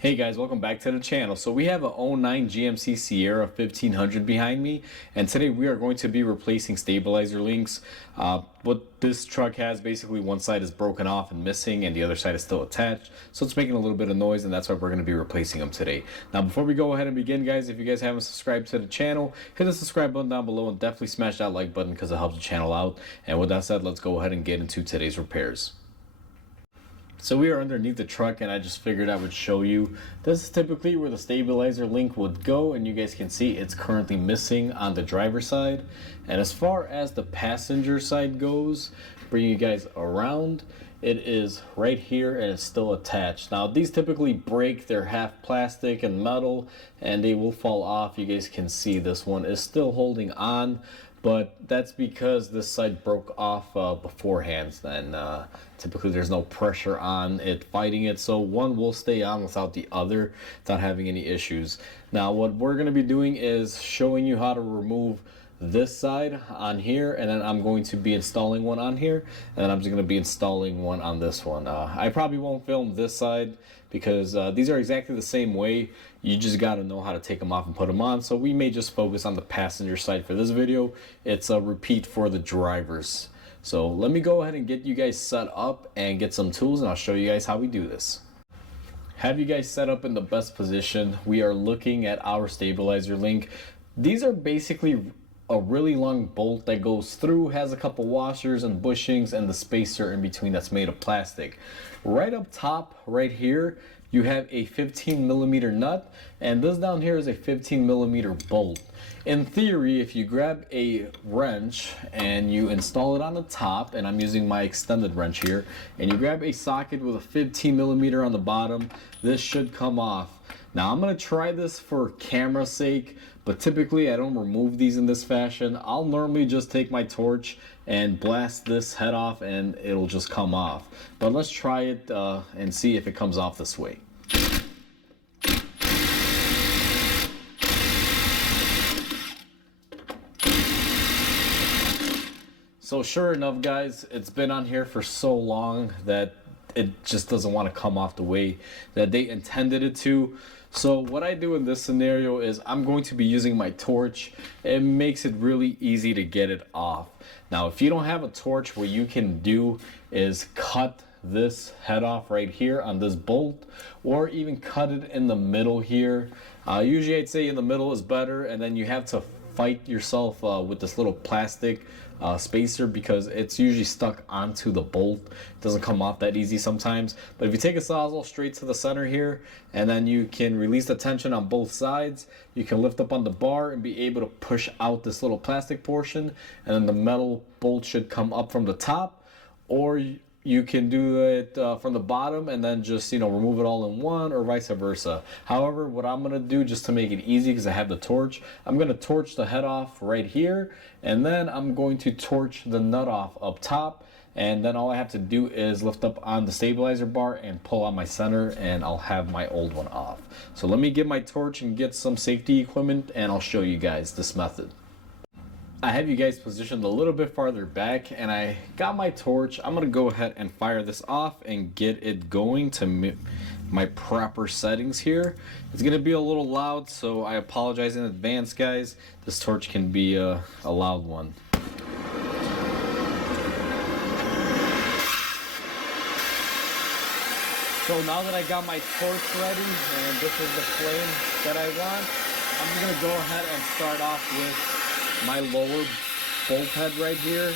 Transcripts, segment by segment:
Hey guys, welcome back to the channel. So we have a '09 GMC Sierra 1500 behind me, and today we are going to be replacing stabilizer links. What this truck has, basically one side is broken off and missing and the other side is still attached, so it's making a little bit of noise, and that's why we're going to be replacing them today. Now before we go ahead and begin, guys, if you guys haven't subscribed to the channel, hit the subscribe button down below and definitely smash that like button because it helps the channel out. And with that said, let's go ahead and get into today's repairs. So we are underneath the truck, and I just figured I would show you. This is typically where the stabilizer link would go, and you guys can see it's currently missing on the driver's side. And as far as the passenger side goes, bringing you guys around, it is right here and it's still attached. Now these typically break, they're half plastic and metal and they will fall off. You guys can see this one is still holding on, but that's because this side broke off beforehand, and typically there's no pressure on it fighting it, so one will stay on without the other without having any issues. Now what we're going to be doing is showing you how to remove this side on here, and then I'm going to be installing one on here, and then I'm just going to be installing one on this one. I probably won't film this side because these are exactly the same way. You just got to know how to take them off and put them on, so we may just focus on the passenger side for this video. It's a repeat for the drivers. So let me go ahead and get you guys set up and get some tools, and I'll show you guys how we do this. Have you guys set up in the best position. We are looking at our stabilizer link. These are basically a really long bolt that goes through, has a couple washers and bushings, and the spacer in between that's made of plastic. Right up top right here you have a 15mm nut, and this down here is a 15mm bolt. In theory, if you grab a wrench and you install it on the top, and I'm using my extended wrench here, and you grab a socket with a 15mm on the bottom, this should come off. Now I'm going to try this for camera's sake, but typically I don't remove these in this fashion. I'll normally just take my torch and blast this head off and it'll just come off. But let's try it and see if it comes off this way. So sure enough, guys, it's been on here for so long that it just doesn't want to come off the way that they intended it to. So what I do in this scenario is I'm going to be using my torch. It makes it really easy to get it off. Now if you don't have a torch, what you can do is cut this head off right here on this bolt, or even cut it in the middle here. Usually I'd say in the middle is better, and then you have to fight yourself with this little plastic spacer because it's usually stuck onto the bolt. It doesn't come off that easy sometimes. But if you take a sawzall straight to the center here, and then you can release the tension on both sides, you can lift up on the bar and be able to push out this little plastic portion, and then the metal bolt should come up from the top, or you can do it from the bottom and then just, remove it all in one, or vice versa. However, what I'm gonna do, just to make it easy because I have the torch, I'm gonna torch the head off right here, and then I'm going to torch the nut off up top, and then all I have to do is lift up on the stabilizer bar and pull on my center, and I'll have my old one off. So let me get my torch and get some safety equipment, and I'll show you guys this method. I have you guys positioned a little bit farther back, and I got my torch. I'm gonna go ahead and fire this off and get it going to my proper settings here. It's gonna be a little loud, so I apologize in advance, guys. This torch can be a loud one. So now that I got my torch ready and this is the flame that I want, I'm just gonna go ahead and start off with my lower bolt head right here.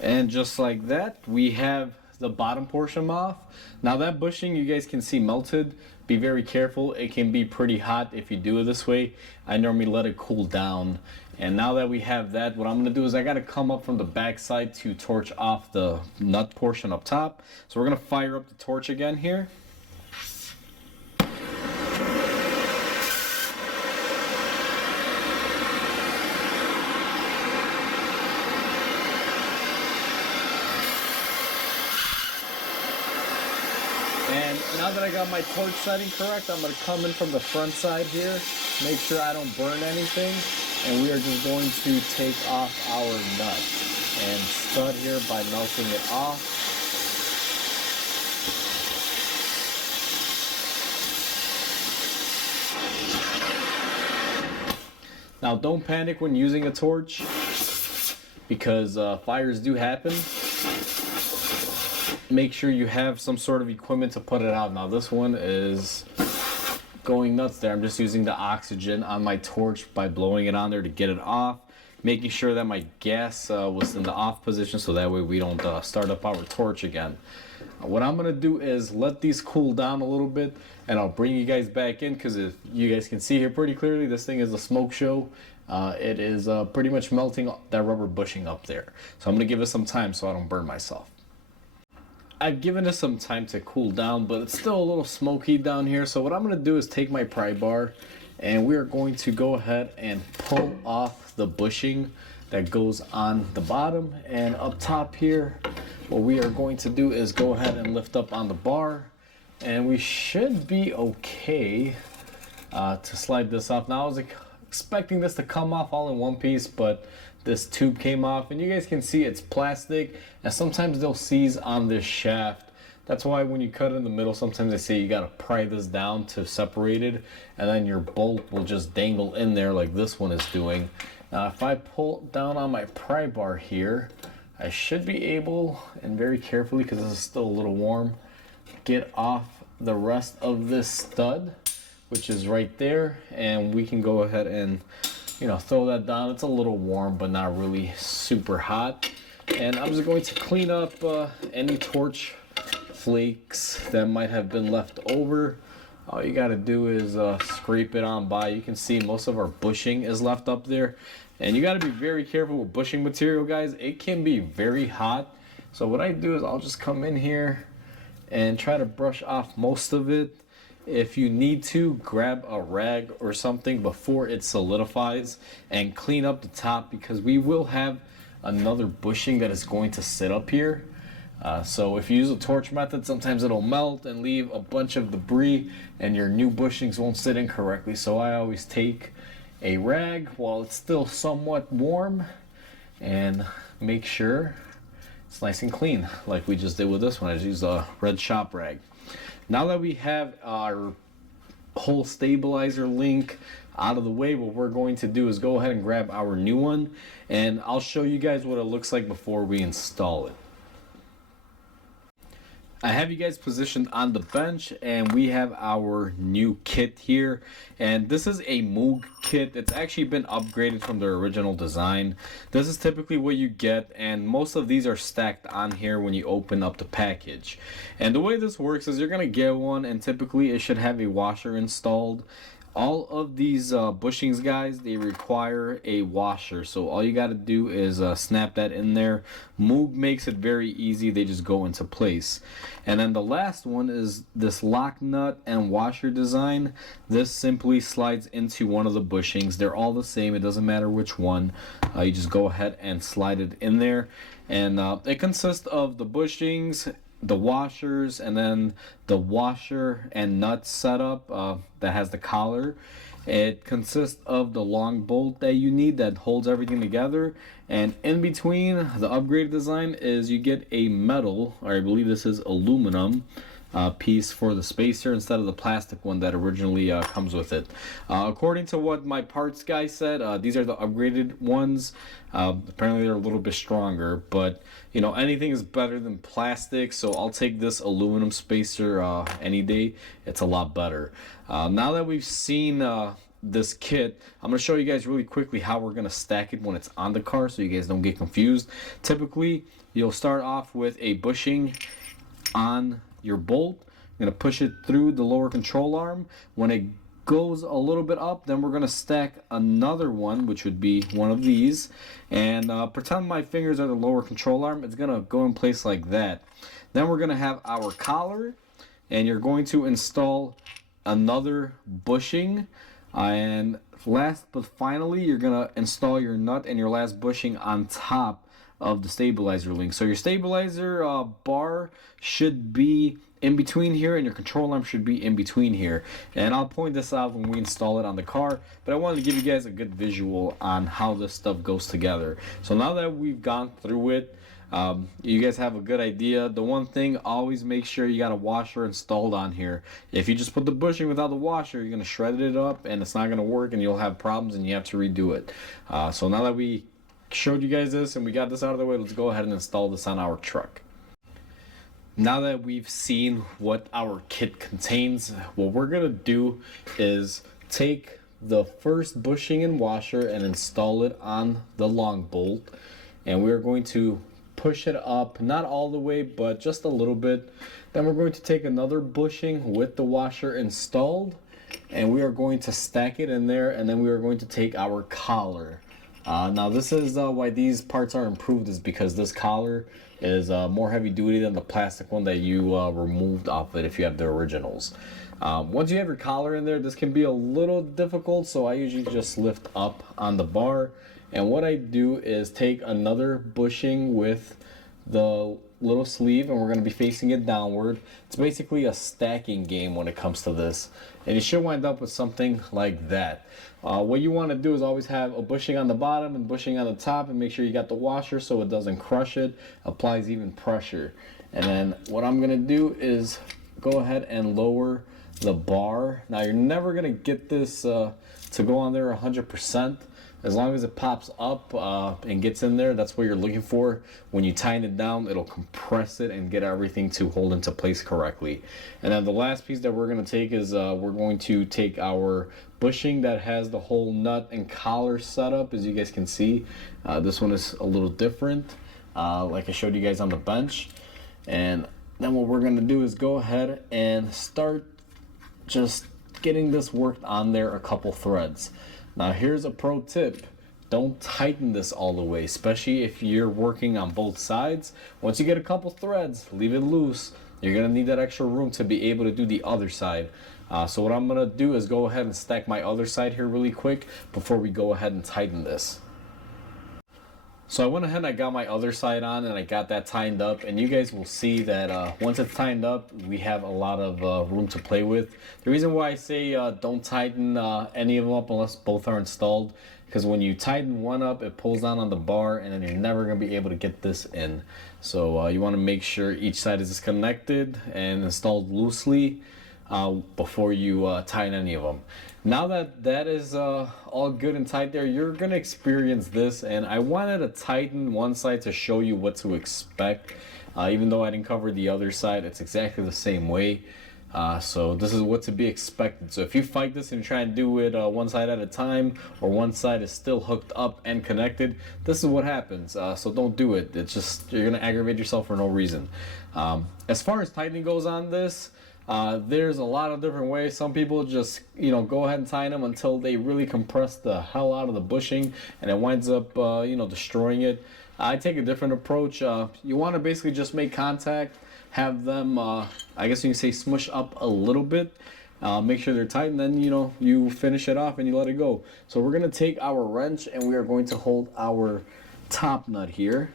And just like that, we have the bottom portion off. Now that bushing you guys can see melted. Be very careful, it can be pretty hot if you do it this way. I normally let it cool down. And now that we have that, what I'm gonna do is I gotta come up from the back side to torch off the nut portion up top. So we're gonna fire up the torch again here. And now that I got my torch setting correct, I'm going to come in from the front side here, make sure I don't burn anything, and we are just going to take off our nut and stud here by melting it off. Now don't panic when using a torch because fires do happen. Make sure you have some sort of equipment to put it out. Now this one is going nuts there. I'm just using the oxygen on my torch by blowing it on there to get it off, making sure that my gas was in the off position so that way we don't start up our torch again. What I'm gonna do is let these cool down a little bit and I'll bring you guys back in, because if you guys can see here pretty clearly, this thing is a smoke show. It is pretty much melting that rubber bushing up there. So I'm gonna give it some time so I don't burn myself. I've given it some time to cool down, but it's still a little smoky down here. So what I'm gonna do is take my pry bar and we are going to go ahead and pull off the bushing that goes on the bottom. And up top here, what we are going to do is go ahead and lift up on the bar, and we should be okay to slide this off. Now I was expecting this to come off all in one piece, but this tube came off, and you guys can see it's plastic, and sometimes they'll seize on this shaft. That's why when you cut it in the middle, sometimes they say you gotta pry this down to separate it, and then your bolt will just dangle in there like this one is doing. Now if I pull down on my pry bar here, I should be able, and very carefully because this is still a little warm, get off the rest of this stud, which is right there, and we can go ahead and, you know, throw that down. It's a little warm but not really super hot, and I'm just going to clean up any torch flakes that might have been left over. All you got to do is scrape it on by. You can see most of our bushing is left up there, and you got to be very careful with bushing material, guys. It can be very hot. So what I do is I'll just come in here and try to brush off most of it. If you need to, grab a rag or something before it solidifies and clean up the top, because we will have another bushing that is going to sit up here. So if you use a torch method, sometimes it'll melt and leave a bunch of debris and your new bushings won't sit in correctly. So I always take a rag while it's still somewhat warm and make sure it's nice and clean, like we just did with this one. I just used a red shop rag. Now that we have our whole stabilizer link out of the way, what we're going to do is go ahead and grab our new one, and I'll show you guys what it looks like before we install it. I have you guys positioned on the bench, and we have our new kit here, and this is a Moog kit. It's actually been upgraded from the original design. This is typically what you get, and most of these are stacked on here when you open up the package. And the way this works is you're gonna get one, and typically it should have a washer installed. All of these bushings, guys, they require a washer, so all you got to do is snap that in there. Moog makes it very easy. They just go into place. And then the last one is this lock nut and washer design. This simply slides into one of the bushings. They're all the same. It doesn't matter which one. You just go ahead and slide it in there, and it consists of the bushings, the washers, and then the washer and nut setup that has the collar. It consists of the long bolt that you need that holds everything together, and in between the upgrade design is you get a metal, or I believe this is aluminum, piece for the spacer instead of the plastic one that originally comes with it. According to what my parts guy said, these are the upgraded ones. Apparently they're a little bit stronger, but you know, anything is better than plastic, so I'll take this aluminum spacer any day. It's a lot better. Now that we've seen this kit, I'm going to show you guys really quickly how we're going to stack it when it's on the car so you guys don't get confused. Typically you'll start off with a bushing on your bolt. You're going to push it through the lower control arm. When it goes a little bit up, then we're going to stack another one, which would be one of these, and pretend my fingers are the lower control arm. It's going to go in place like that. Then we're going to have our collar, and you're going to install another bushing, and last but finally you're going to install your nut and your last bushing on top of the stabilizer link. So your stabilizer bar should be in between here, and your control arm should be in between here. And I'll point this out when we install it on the car, but I wanted to give you guys a good visual on how this stuff goes together. So now that we've gone through it, you guys have a good idea. The one thing, always make sure you got a washer installed on here. If you just put the bushing without the washer, you're going to shred it up and it's not going to work, and you'll have problems and you have to redo it. So now that we showed you guys this and we got this out of the way, let's go ahead and install this on our truck. Now that we've seen what our kit contains, what we're going to do is take the first bushing and washer and install it on the long bolt, and we're going to push it up, not all the way, but just a little bit. Then we're going to take another bushing with the washer installed, and we are going to stack it in there, and then we are going to take our collar. Now this is why these parts are improved, is because this collar is more heavy duty than the plastic one that you removed off it if you have the originals. Once you have your collar in there, this can be a little difficult, so I usually just lift up on the bar. And what I do is take another bushing with the little sleeve, and we're going to be facing it downward. It's basically a stacking game when it comes to this, and you should wind up with something like that. What you want to do is always have a bushing on the bottom and bushing on the top, and make sure you got the washer so it doesn't crush it, applies even pressure. And then what I'm going to do is go ahead and lower the bar. Now you're never going to get this to go on there 100%. As long as it pops up and gets in there, that's what you're looking for. When you tighten it down, it'll compress it and get everything to hold into place correctly. And then the last piece that we're going to take is we're going to take our bushing that has the whole nut and collar setup. As you guys can see, this one is a little different, like I showed you guys on the bench. And then what we're going to do is go ahead and start just getting this worked on there a couple threads. Now here's a pro tip. Don't tighten this all the way, especially if you're working on both sides. Once you get a couple threads, leave it loose. You're gonna need that extra room to be able to do the other side. So what I'm gonna do is go ahead and stack my other side here really quick before we go ahead and tighten this. So I went ahead and I got my other side on, and I got that tightened up, and you guys will see that once it's tightened up, we have a lot of room to play with. The reason why I say don't tighten any of them up unless both are installed, because when you tighten one up, it pulls down on the bar, and then you're never going to be able to get this in. So you want to make sure each side is disconnected and installed loosely before you tighten any of them. Now that that is all good and tight there, you're going to experience this, and I wanted to tighten one side to show you what to expect. Even though I didn't cover the other side, it's exactly the same way. So this is what to be expected. So if you fight this and try and do it one side at a time, or one side is still hooked up and connected, this is what happens. So don't do it. It's just, you're going to aggravate yourself for no reason. As far as tightening goes on this, there's a lot of different ways. Some people just, go ahead and tighten them until they really compress the hell out of the bushing, and it winds up, destroying it. I take a different approach. You want to basically just make contact, have them, I guess you can say, smush up a little bit. Make sure they're tight, and then, you finish it off and you let it go. So we're going to take our wrench, and we are going to hold our top nut here,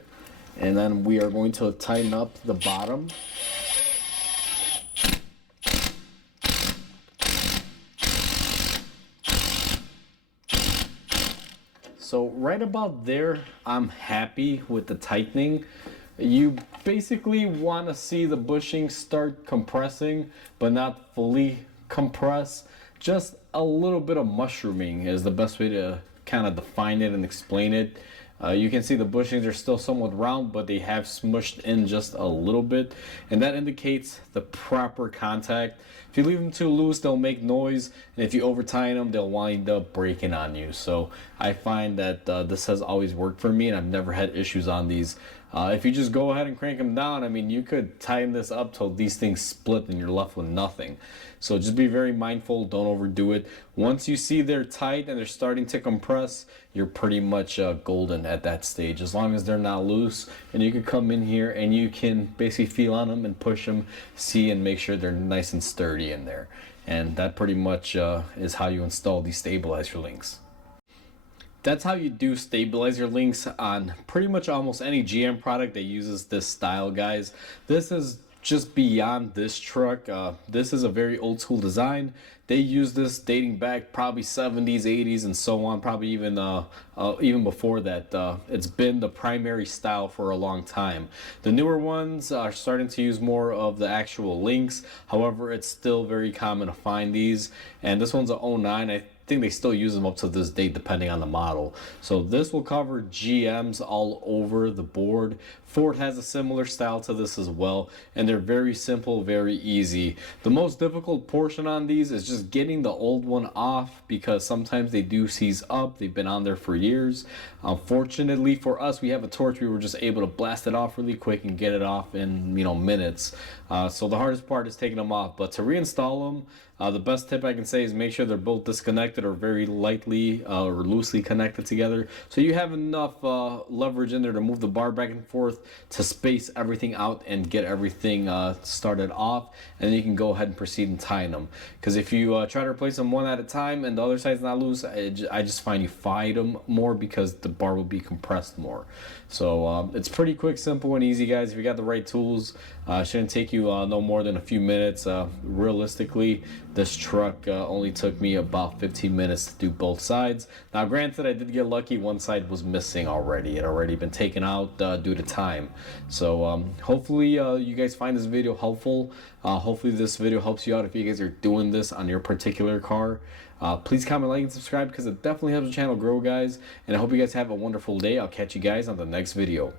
and then we are going to tighten up the bottom. So right about there, I'm happy with the tightening. You basically want to see the bushing start compressing, but not fully compress. Just a little bit of mushrooming is the best way to kind of define it and explain it. You can see the bushings are still somewhat round, but they have smushed in just a little bit, and that indicates the proper contact. If you leave them too loose, they'll make noise, and if you over tighten them, they'll wind up breaking on you. So I find that this has always worked for me, and I've never had issues on these. If you just go ahead and crank them down, I mean, you could tighten this up till these things split and you're left with nothing. So just be very mindful, don't overdo it. Once you see they're tight and they're starting to compress, you're pretty much golden at that stage, as long as they're not loose. And you can come in here and you can basically feel on them and push them, see and make sure they're nice and sturdy in there. And that pretty much is how you install these stabilizer links. That's how you do stabilizer links on pretty much almost any GM product that uses this style, guys. This is just beyond this truck. This is a very old school design. They use this dating back probably 70s, 80s, and so on. Probably even before that. It's been the primary style for a long time. The newer ones are starting to use more of the actual links. However, it's still very common to find these. And this one's a '09. I think they still use them up to this date depending on the model. So this will cover GMs all over the board. Ford has a similar style to this as well, and they're very simple, very easy. The most difficult portion on these is just getting the old one off, because sometimes they do seize up. They've been on there for years. Unfortunately for us, we have a torch. We were just able to blast it off really quick and get it off in minutes. So the hardest part is taking them off, but to reinstall them, the best tip I can say is make sure they're both disconnected or very lightly or loosely connected together, so you have enough leverage in there to move the bar back and forth to space everything out and get everything started off, and then you can go ahead and proceed and tighten them. Because if you try to replace them one at a time and the other side's not loose, I just find you fight them more because the bar will be compressed more. So it's pretty quick, simple, and easy, guys. If you got the right tools, it shouldn't take you no more than a few minutes. Realistically, this truck only took me about 15 minutes to do both sides. Now, granted, I did get lucky. One side was missing already. It had already been taken out due to time. So hopefully you guys find this video helpful. Hopefully this video helps you out if you guys are doing this on your particular car. Please comment, like, and subscribe, because it definitely helps the channel grow, guys. And I hope you guys have a wonderful day. I'll catch you guys on the next video.